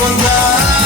bondad.